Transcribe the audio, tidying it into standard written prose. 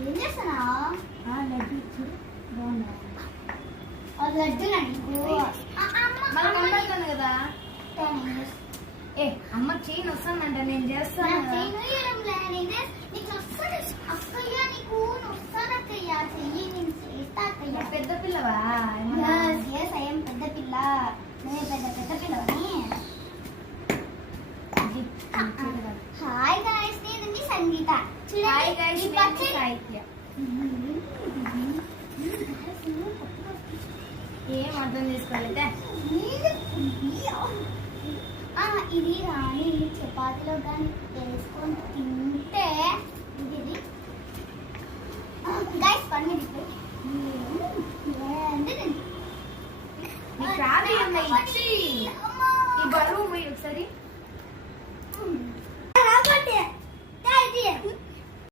ఏం చేస్తున్నా? లడ్డు చూడు బాగుందా? లడ్డు కనబడుతుంది కదా. ఏ అమ్మ చెయ్యి వస్తానంట, నేను చేస్తాను. పెద్ద పిల్లవా? పెద్ద పిల్ల, నేను పెద్ద పిల్లవని. హాయ్ గాయ్స్, నేను సంగీత. హాయ్ గాయ్స్, నేను సాహిత్య. ఏం అర్థం చేసుకోలేదా? ఇది రాని చపాతీలో కానీ వేసుకొని తింటే ఇది గైస్ పని ఈ బరువు ఒకసారి